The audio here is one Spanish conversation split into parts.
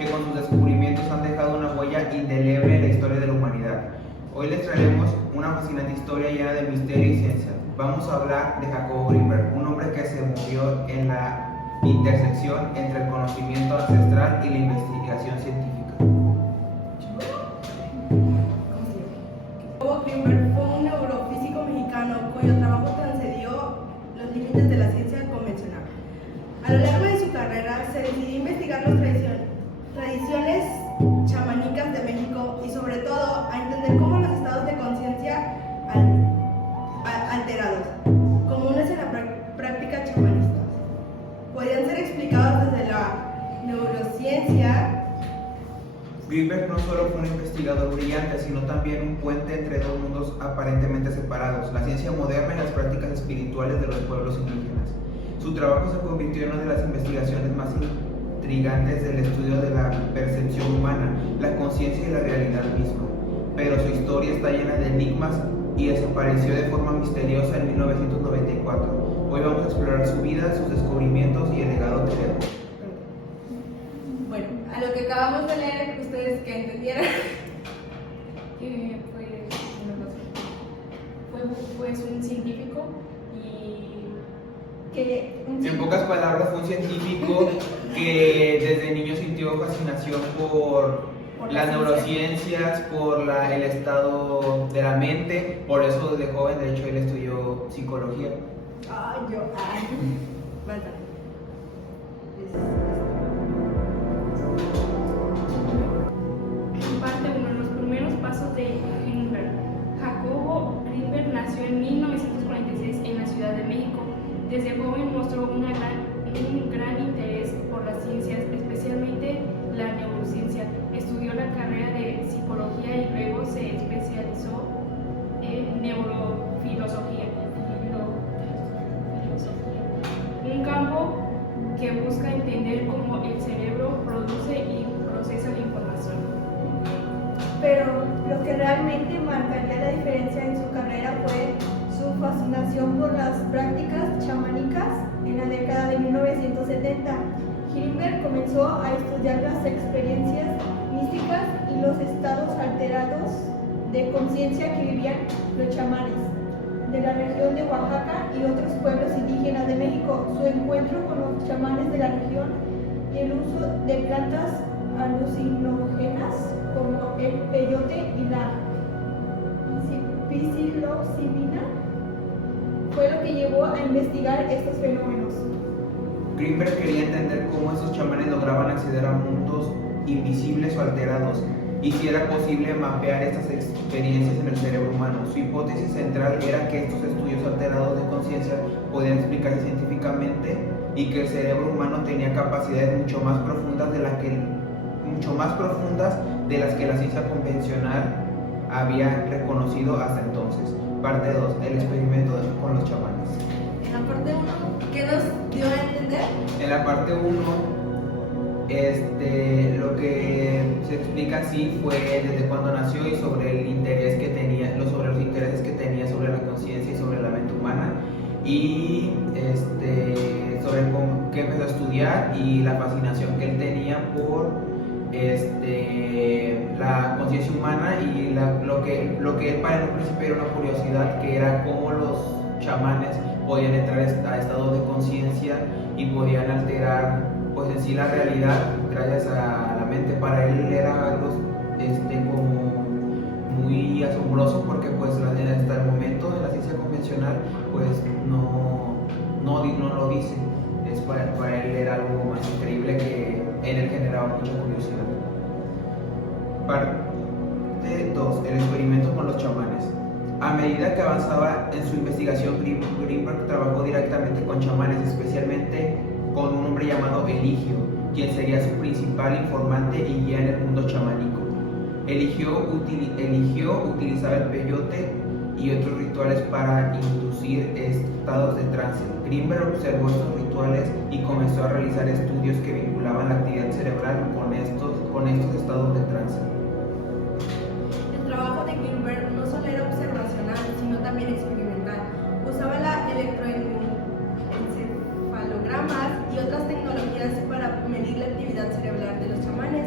que con sus descubrimientos han dejado una huella indeleble en la historia de la humanidad. Hoy les traeremos una fascinante historia llena de misterio y ciencia. Vamos a hablar de Jacobo Grinberg, un hombre que se movió en la intersección entre el conocimiento ancestral y la investigación científica. Jacobo Grinberg fue un neurofísico mexicano cuyo trabajo trascendió los límites de la ciencia convencional. A lo largo de su carrera se decidió investigar las tradiciones chamánicas de México y sobre todo a entender cómo los estados de conciencia alterados, comunes en la práctica chamanista, podían ser explicados desde la neurociencia. Grinberg no solo fue un investigador brillante, sino también un puente entre dos mundos aparentemente separados, la ciencia moderna y las prácticas espirituales de los pueblos indígenas. Su trabajo se convirtió en una de las investigaciones más intrigantes del estudio de la percepción humana, la conciencia y la realidad misma. Pero su historia está llena de enigmas y desapareció de forma misteriosa en 1994. Hoy vamos a explorar su vida, sus descubrimientos y el legado que dejó. Bueno, a lo que acabamos de leer, ustedes que entendieran. Fue un científico En pocas palabras, fue un científico que desde niño sintió fascinación por las neurociencias, por el estado de la mente. Por eso desde joven, de hecho, él estudió psicología. Falta. Parte uno de los primeros pasos de Grinberg. Jacobo Grinberg nació en 1946 en la Ciudad de México. Desde joven mostró un gran interés por las ciencias, especialmente la neurociencia. Estudió la carrera de psicología y luego se especializó en neurofilosofía, un campo que busca entender cómo el cerebro produce y procesa la información. Pero lo que realmente marcaría la diferencia en su carrera fue su fascinación por las prácticas chamánicas en la década de 1970. Grinberg comenzó a estudiar las experiencias místicas y los estados alterados de conciencia que vivían los chamanes de la región de Oaxaca y otros pueblos indígenas de México. Su encuentro con los chamanes de la región y el uso de plantas alucinógenas como el peyote y la psilocibina fue lo que llevó a investigar estos fenómenos. Grinberg quería entender cómo esos chamanes lograban acceder a mundos invisibles o alterados y si era posible mapear estas experiencias en el cerebro humano. Su hipótesis central era que estos estudios alterados de conciencia podían explicarse científicamente y que el cerebro humano tenía capacidades mucho más profundas de las que la ciencia convencional había reconocido hasta entonces. Parte 2. El experimento con los chamanes. En la parte 1, ¿qué nos dio a entender? En la parte 1, lo que se explica así fue desde cuándo nació y sobre el interés que tenía, sobre los intereses que tenía sobre la conciencia y sobre la mente humana, y sobre qué empezó a estudiar y la fascinación que él tenía por la conciencia humana y lo que él para en un principio era una curiosidad, que era cómo los chamanes podían entrar a estados de conciencia y podían alterar pues en sí la realidad gracias a la mente. Para él era algo como muy asombroso, porque pues hasta el momento de la ciencia convencional pues no lo dice. Para él era algo más increíble que en él generaba mucha curiosidad. Parte 2. El experimento con los chamanes. A medida que avanzaba en su investigación, Grinberg trabajó directamente con chamanes, especialmente con un hombre llamado Eligio, quien sería su principal informante y guía en el mundo chamánico. Eligio utilizaba el peyote y otros rituales para inducir estados de trance. Grinberg observó estos rituales y comenzó a realizar estudios que vinculaban la actividad cerebral con estos estados de trance. El trabajo de Grinberg no solo era observacional, sino también experimental. Usaba la electroencefalogramas y otras tecnologías para medir la actividad cerebral de los chamanes.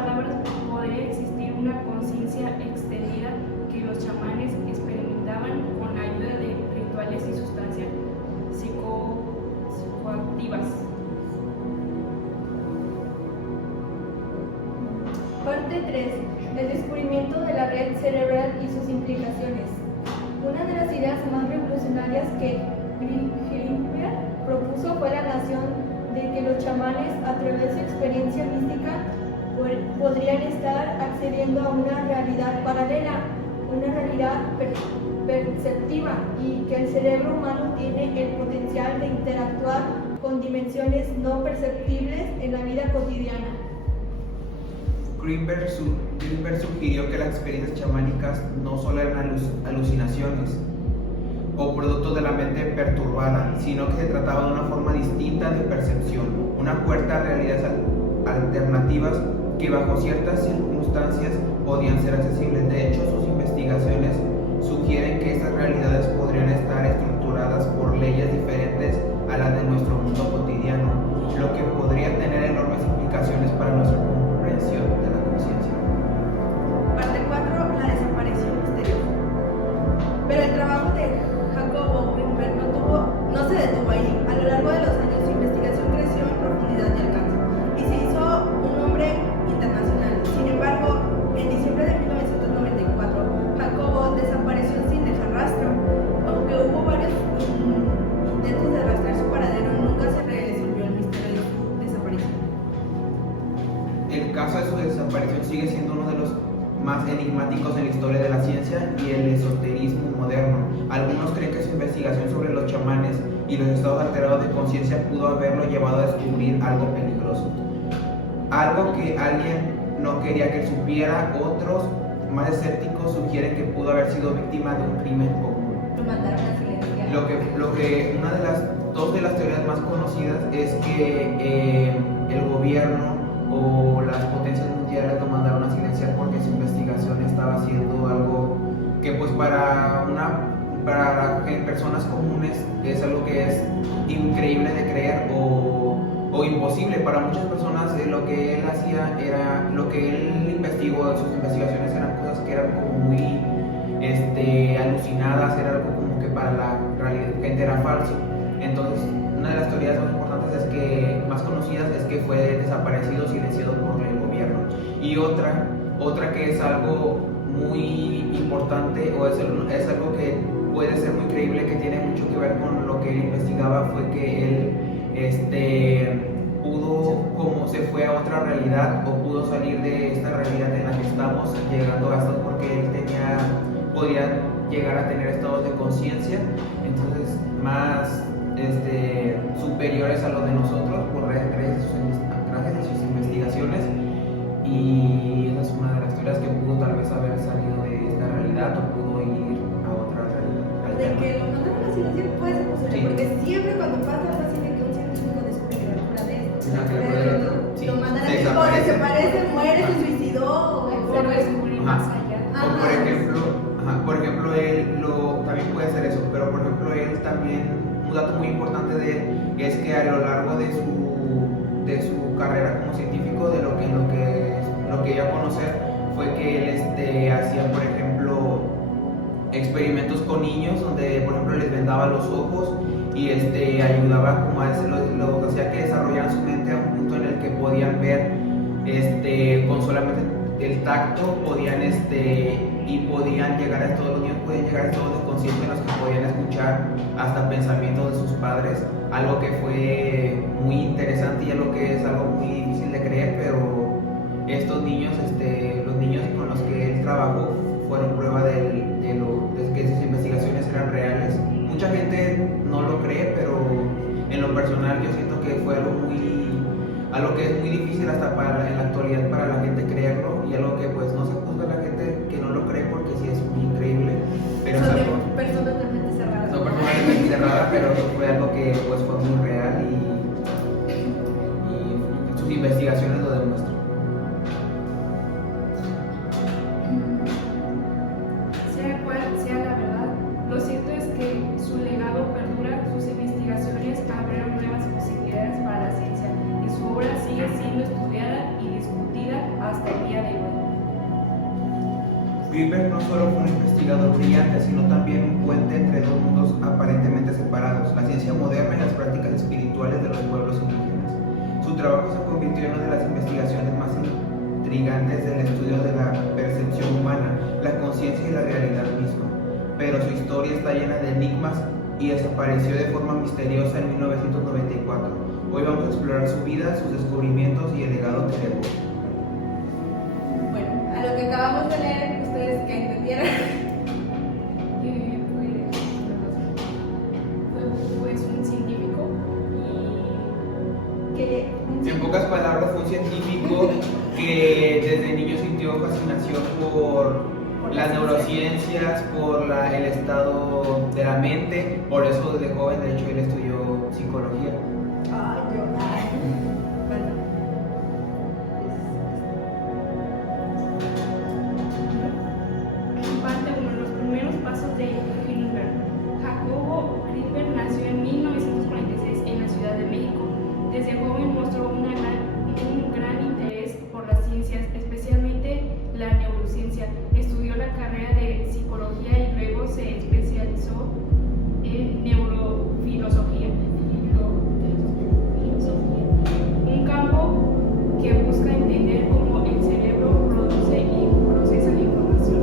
palabras, podría existir una conciencia extendida que los chamanes experimentaban con la ayuda de rituales y sustancias psicoactivas. Parte 3. El descubrimiento de la red cerebral y sus implicaciones. Una de las ideas más revolucionarias que Grimberg propuso fue la noción de que los chamanes, a través de su experiencia mística, podrían estar accediendo a una realidad paralela, una realidad perceptiva, y que el cerebro humano tiene el potencial de interactuar con dimensiones no perceptibles en la vida cotidiana. Grimberg sugirió que las experiencias chamánicas no solo eran alucinaciones o producto de la mente perturbada, sino que se trataba de una forma distinta de percepción, una puerta a realidades alternativas que bajo ciertas circunstancias podían ser accesibles. De hecho, sus investigaciones sugieren que estas realidades podrían estar estructuradas por leyes diferentes a las de nuestro mundo cotidiano, lo que podría tener enormes implicaciones para nuestra comprensión de la conciencia. Parte 4. La desaparición misteriosa. Pero el trabajo de Jacobo Grimberg no se detuvo ahí. A lo largo de los años su investigación creció en profundidad y alcance y se hizo un nombre internacional. Sin embargo, en diciembre de 1994, Jacobo desapareció sin dejar rastro. Aunque hubo varios intentos de rastrear su paradero, nunca se resolvió el misterio de su desaparición. El caso de su desaparición sigue siendo uno de los más enigmáticos en la historia de la ciencia y el esoterismo moderno. Algunos creen que su investigación sobre los chamanes y los estados alterados de conciencia pudo haberlo llevado a descubrir algo peligroso, algo que alguien no quería que supiera. Otros, más escépticos, sugieren que pudo haber sido víctima de un crimen común. Lo mandaron a silenciar. Una de las dos de las teorías más conocidas es que el gobierno o las potencias mundiales lo mandaron a silenciar porque su investigación estaba haciendo algo que pues para personas comunes es algo que es increíble de creer o imposible. Para muchas personas lo que él hacía era, lo que él investigó, sus investigaciones eran cosas que eran como muy alucinadas, era algo como que para la gente era falso. Entonces, una de las teorías más importantes más conocidas es que fue desaparecido, silenciado por el gobierno. Y otra que es algo muy importante o es algo que puede ser muy creíble, que tiene mucho que ver con lo que él investigaba, fue que él pudo, como se fue a otra realidad o pudo salir de esta realidad en la que estamos llegando a esto, porque él podía llegar a tener estados de conciencia, entonces más superiores a los de nosotros gracias a sus investigaciones, y esa es una de las teorías que pudo tal vez haber salido de esta realidad o pudo ir a otra realidad. De que lo mandaron a silenciar puede ser posible, Sí. porque siempre cuando pasa algo así de que un científico descubre la cura de esto, Sí, lo mandan a desaparece. desaparece, muere, se suicidó o Pero descubrir más allá. O por ejemplo, él también puede ser eso, pero por ejemplo él también, un dato muy importante de él es que a lo largo de su carrera como científico, de lo que iba a conocer, fue que él hacía, por ejemplo, experimentos con niños donde, por ejemplo, les vendaba los ojos y ayudaba como a lo hacía que desarrollaran su mente a un punto en el que podían ver con solamente el tacto, podían llegar a todos los niños, podían llegar a estados de conciencia en los que podían escuchar hasta pensamientos de sus padres, algo que fue muy interesante y algo que es algo muy difícil de creer, pero estos niños, los niños con los que él trabajó fueron prueba de que sus investigaciones eran reales. Mucha gente no lo cree, pero en lo personal yo siento que fue algo que es muy difícil hasta en la actualidad para la gente creerlo, y algo que pues no se juzga a la gente que no lo cree porque sí es muy increíble, pero son es de algo, personas de mente cerrada. son personas de mente cerrada, pero eso fue algo que pues fue muy real y sus investigaciones lo demuestran. Sea cual sea la verdad, lo cierto es que su legado perdura, sus investigaciones abrieron nuevas posibilidades para la ciencia y su obra sigue siendo estudiada y discutida hasta el Greenberg no solo fue un investigador brillante, sino también un puente entre dos mundos aparentemente separados, la ciencia moderna y las prácticas espirituales de los pueblos indígenas. Su trabajo se convirtió en una de las investigaciones más intrigantes del estudio de la percepción humana, la conciencia y la realidad misma. Pero su historia está llena de enigmas y desapareció de forma misteriosa en 1994. Hoy vamos a explorar su vida, sus descubrimientos y el legado que dejó. Bueno, a lo que acabamos de leer, ¿ustedes qué entendieron? Pues un científico Que En pocas palabras, fue un científico que desde niño sintió fascinación por las neurociencias, por el estado de la mente. Por eso desde joven, de hecho, él estudió psicología. Bueno, Parte 1. Los primeros pasos de Greenberg. Jacobo Greenberg nació en 1946 en la Ciudad de México. Desde joven mostró un gran interés por las ciencias, especialmente la neurociencia. Estudió la carrera de psicología y luego se especializó en neurofilosofía, un campo que busca entender cómo el cerebro produce y procesa la información.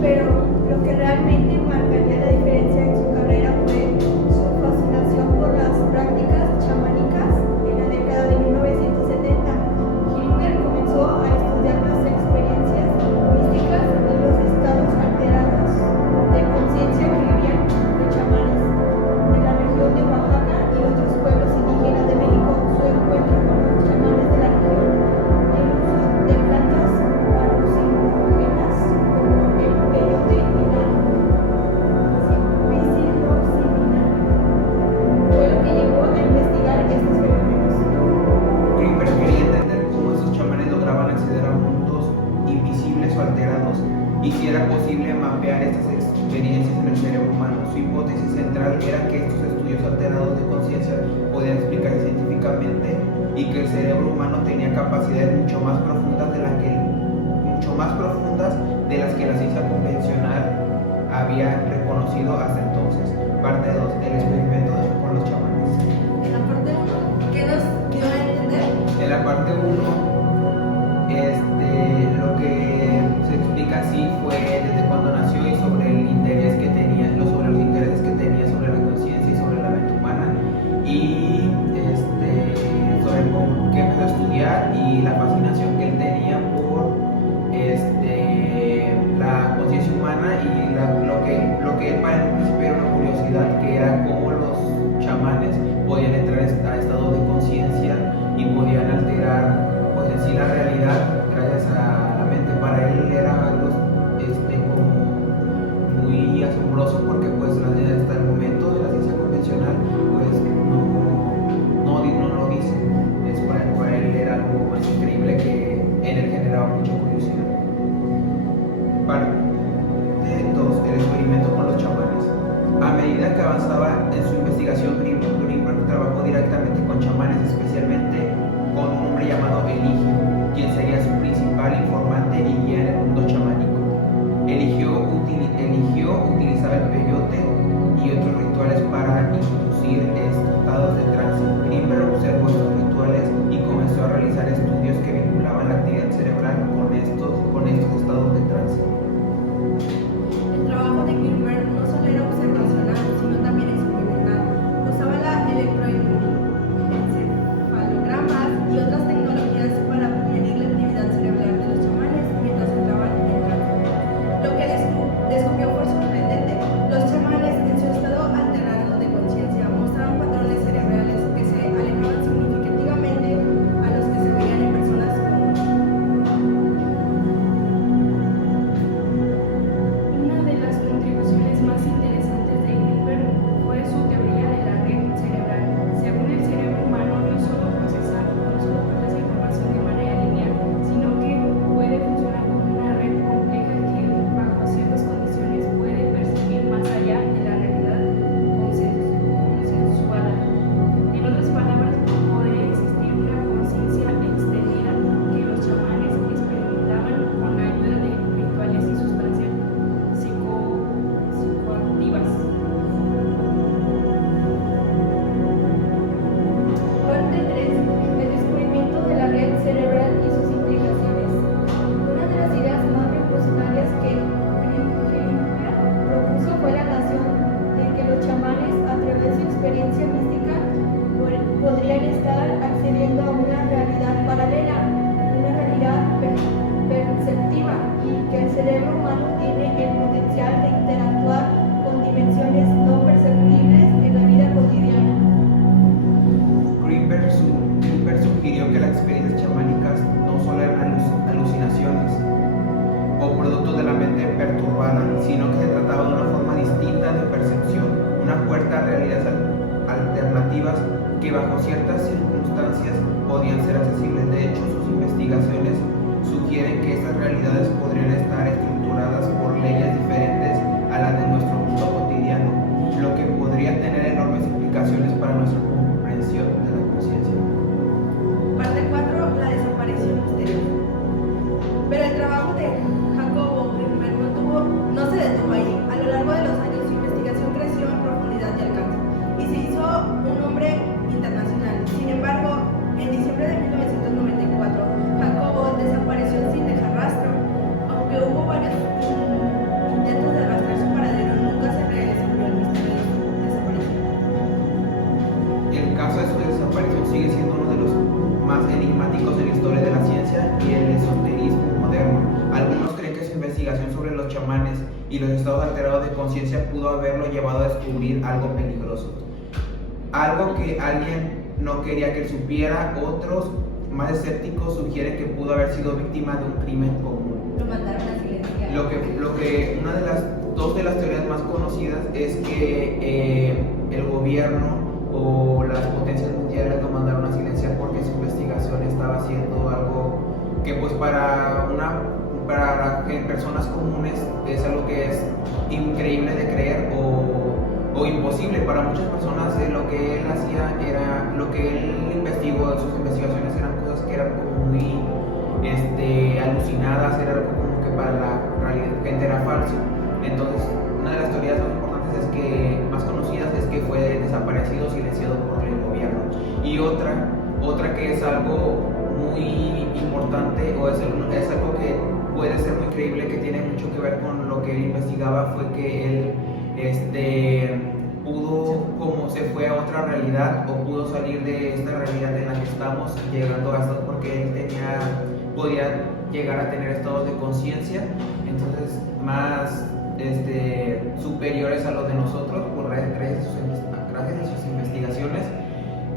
Pero lo que realmente marcaría la diferencia en su carrera fue su fascinación por las prácticas chamánicas en la década de 1970. Greenberg comenzó a estudiar las experiencias místicas y los estados alterados de conciencia que vivían los chamanes de la región de Oaxaca y otros pueblos indígenas de México. Su encuentro con los chamanes de la región, el uso de plantas alucinógenas como el peyote y la psilocibina fue lo que llevó a investigar estos fenómenos. Greenberg quería entender cómo esos chamanes lograban acceder a mundos invisibles o alterados y si era posible mapear estas experiencias en el cerebro humano. Su hipótesis central era que estos estudios alterados de conciencia podían explicarse científicamente y que el cerebro humano tenía capacidades mucho más profundas de las que la ciencia convencional había reconocido hasta entonces. Parte 2. El experimento con los chamanes. en la parte 1, ¿qué nos dio a entender? En la parte 1, lo que se explica así fue desde cuando nació y sobre el interés que tenía, sobre los intereses que tenía sobre la conciencia y sobre la mente humana y sobre qué empezó a estudiar y la fascinación que él tenía por la conciencia humana y lo que él para en un principio era una curiosidad, que era cómo los chamanes podían entrar a estados de conciencia y podían alterar pues en sí la realidad gracias a la mente. Para él era algo como muy asombroso porque pues hasta el momento de la ciencia convencional pues no lo dice. Para él era algo más increíble que bajo ciertas circunstancias podían ser accesibles. De hecho, sus investigaciones sugieren que estas realidades podrían estar estructuradas por leyes diferentes a las de nuestro mundo cotidiano, lo que podría tener enormes implicaciones para nuestra comprensión de la conciencia. Parte 4. La desaparición misteriosa. Pero el trabajo de Jacobo Grinberg no se detuvo ahí. A lo largo de los años, su investigación creció en profundidad y alcance y se hizo un hombre internacional. Sin embargo, en diciembre de 1994, Jacobo desapareció sin dejar rastro. Aunque hubo varios intentos de rastrear su paradero, nunca se resolvió el misterio de su desaparición. El caso de su desaparición sigue siendo uno de los más enigmáticos en la historia de la ciencia y el esoterismo moderno. Algunos creen que su investigación sobre los chamanes y los estados alterados de conciencia pudo haberlo llevado a descubrir algo peligroso, algo que alguien no quería que él supiera. Otros, más escépticos, sugieren que pudo haber sido víctima de un crimen común. Lo mandaron a silenciar. Una de las dos de las teorías más conocidas es que el gobierno o las potencias mundiales lo mandaron a silenciar porque su investigación estaba haciendo algo que pues para personas comunes es algo que es increíble de creer o imposible. Para muchas personas lo que él hacía era, lo que él investigó, sus investigaciones eran cosas que eran como muy alucinadas, era algo como que para la gente era falso. Entonces, una de las teorías más importantes más conocidas es que fue desaparecido, silenciado por el gobierno. Y otra que es algo muy importante o es algo que puede ser muy creíble, que tiene mucho que ver con lo que él investigaba, fue que él pudo, como se fue a otra realidad, o pudo salir de esta realidad en la que estamos, llegando hasta, porque él podía llegar a tener estados de conciencia, entonces más superiores a los de nosotros, gracias a sus investigaciones.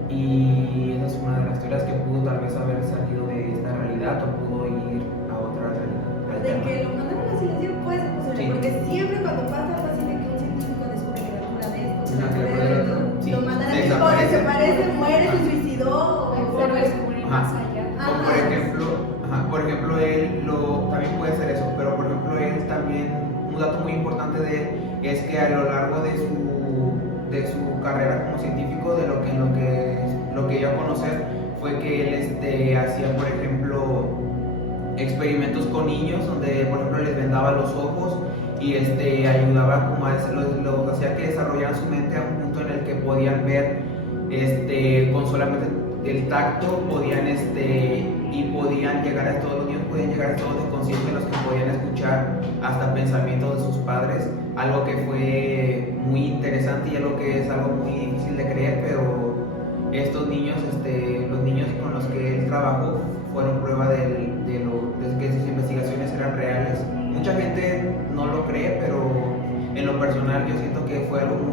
Y esa es una de las teorías, que pudo tal vez haber salido de esta realidad o pudo ir a otra realidad. De que lo mandaron a silenciar puede ser posible, Sí. porque siempre cuando pasa algo así de que un científico descubre que la cura de esto, Una que la cura de otro, sí. lo mandan a que Desaparece. desaparece, muere, se suicidó O o por descubrir Ajá. más allá. O por ejemplo, él también puede hacer eso, pero por ejemplo él también, un dato muy importante de él es que a lo largo de su carrera como científico, de lo que dio a conocer, fue que él hacía, por ejemplo, experimentos con niños donde, por ejemplo, les vendaba los ojos y ayudaba como los hacía que desarrollaran su mente a un punto en el que podían ver con solamente el tacto, podían llegar a todos los niños, podían llegar a estados de conciencia en los que podían escuchar hasta pensamientos de sus padres, algo que fue muy interesante y algo que es algo muy difícil de creer, pero estos niños, los niños con los que él trabajó, fueron prueba de que sus investigaciones eran reales. Mucha gente no lo cree, pero en lo personal yo siento que fue algo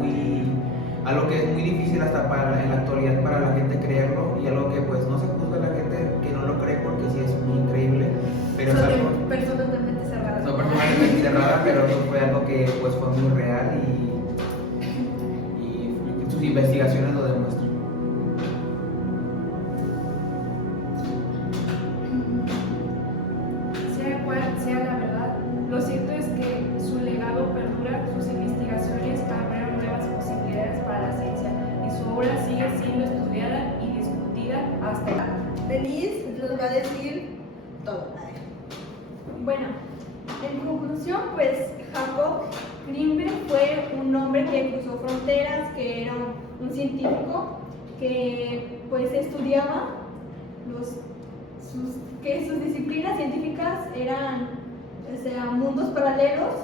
que es muy difícil hasta en la actualidad para la gente creerlo, y algo que pues no se juzga a la gente que no lo cree, porque sí es muy increíble, pero es algo, personas totalmente cerradas. no personalmente cerrada, pero eso fue algo que pues fue muy real y sus investigaciones lo demuestran. Sea cual sea la verdad, lo cierto es que su legado perdura, sus investigaciones abren nuevas posibilidades para la ciencia y su obra sigue siendo estudiada y discutida hasta ahora. Denise nos va a decir todo. Bueno, en conclusión, pues Jacob Grinberg fue un hombre que cruzó fronteras, que era un científico que pues estudiaba que sus disciplinas científicas eran, o sea, mundos paralelos.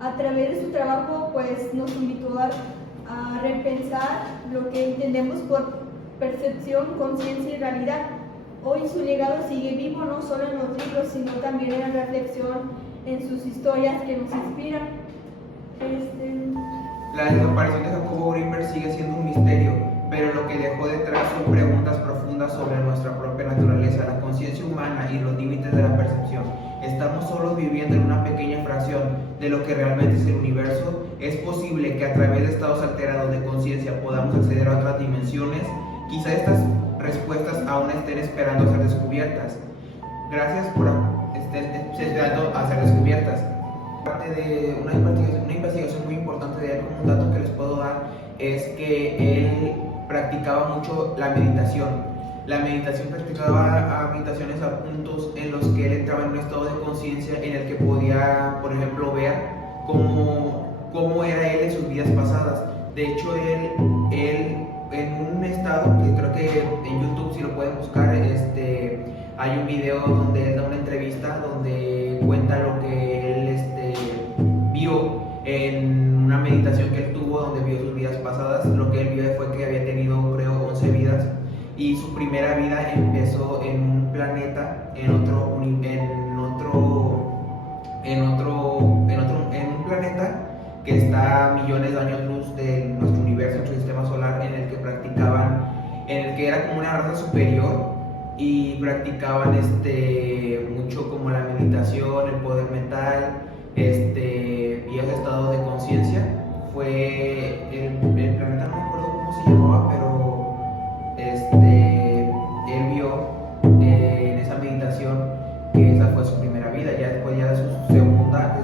A través de su trabajo pues nos invitó a repensar lo que entendemos por percepción, conciencia y realidad. Hoy su legado sigue vivo, no solo en los libros, sino también en la reflexión, en sus historias que nos inspiran. La desaparición de Jacobo Grinberg sigue siendo un misterio, pero lo que dejó detrás son preguntas profundas sobre nuestra propia naturaleza, la conciencia humana y los límites de la percepción. ¿Estamos solos viviendo en una pequeña fracción de lo que realmente es el universo? ¿Es posible que a través de estados alterados de conciencia podamos acceder a otras dimensiones? Quizá estas respuestas aún estén esperando ser descubiertas. Gracias por estén esperando a ser descubiertas. Parte de una investigación muy importante de él, como un dato que les puedo dar, es que él practicaba mucho la meditación. La meditación practicaba meditaciones a puntos en los que él entraba en un estado de conciencia en el que podía, por ejemplo, ver cómo era él en sus vidas pasadas. De hecho, él en un estado que creo que en YouTube, si lo pueden buscar, hay un video donde él da una entrevista donde cuenta lo que él vio en una meditación que él tuvo, donde vio sus vidas pasadas. Lo que él vio fue que había tenido, creo, 11 vidas, y su primera vida empezó en un planeta, en un planeta que está a millones de años luz de nuestro universo, nuestro sistema solar, en el que era como una raza superior y practicaban mucho como la meditación, el poder mental, y esos estados de conciencia. Fue el planeta, no me acuerdo cómo se llamaba, pero él vio en esa meditación que esa fue su primera vida. Ya después de su segunda,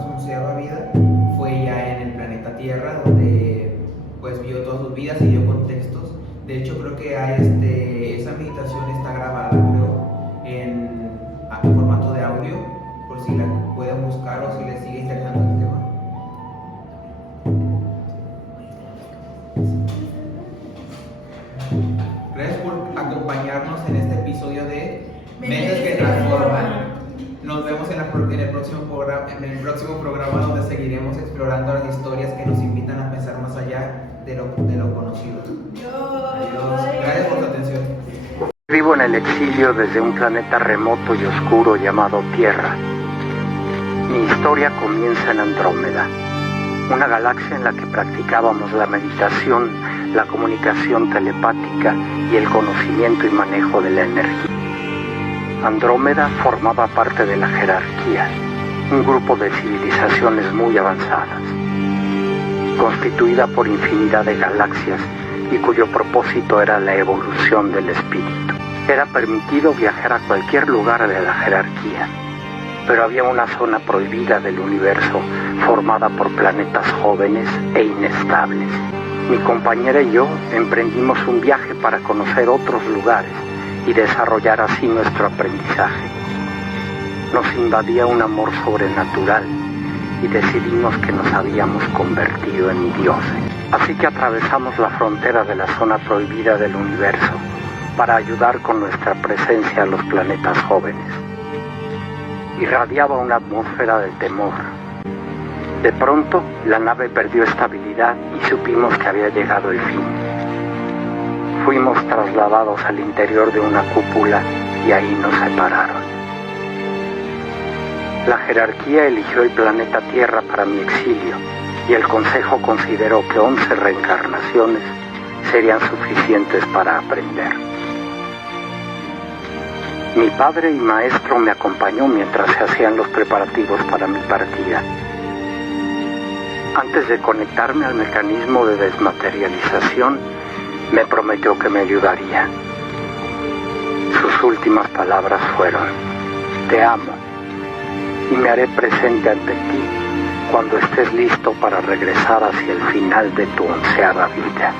su onceava vida, fue ya en el planeta Tierra, donde pues vio todas sus vidas y dio contextos. De hecho, creo que esa meditación está grabada, creo, en formato de audio, por si la pueden buscar o si les sigue interesando el tema. Gracias por acompañarnos en este episodio de Mentes que Transforman. Nos vemos en el próximo programa, donde seguiremos explorando las historias que nos invitan a pensar más allá de lo conocido. Adiós. Gracias por tu atención. Vivo en el exilio desde un planeta remoto y oscuro llamado Tierra. Mi historia comienza en Andrómeda, una galaxia en la que practicábamos la meditación, la comunicación telepática y el conocimiento y manejo de la energía. Andrómeda formaba parte de la jerarquía, un grupo de civilizaciones muy avanzadas, constituida por infinidad de galaxias y cuyo propósito era la evolución del espíritu. Era permitido viajar a cualquier lugar de la jerarquía, pero había una zona prohibida del universo formada por planetas jóvenes e inestables. Mi compañera y yo emprendimos un viaje para conocer otros lugares y desarrollar así nuestro aprendizaje. Nos invadía un amor sobrenatural y decidimos que nos habíamos convertido en dioses. Así que atravesamos la frontera de la zona prohibida del universo para ayudar con nuestra presencia a los planetas jóvenes. Irradiaba una atmósfera de temor. De pronto, la nave perdió estabilidad y supimos que había llegado el fin. Fuimos trasladados al interior de una cúpula y ahí nos separaron. La jerarquía eligió el planeta Tierra para mi exilio y el Consejo consideró que 11 reencarnaciones serían suficientes para aprender. Mi padre y maestro me acompañó mientras se hacían los preparativos para mi partida. Antes de conectarme al mecanismo de desmaterialización, me prometió que me ayudaría. Sus últimas palabras fueron: te amo y me haré presente ante ti cuando estés listo para regresar hacia el final de tu 11ª vida.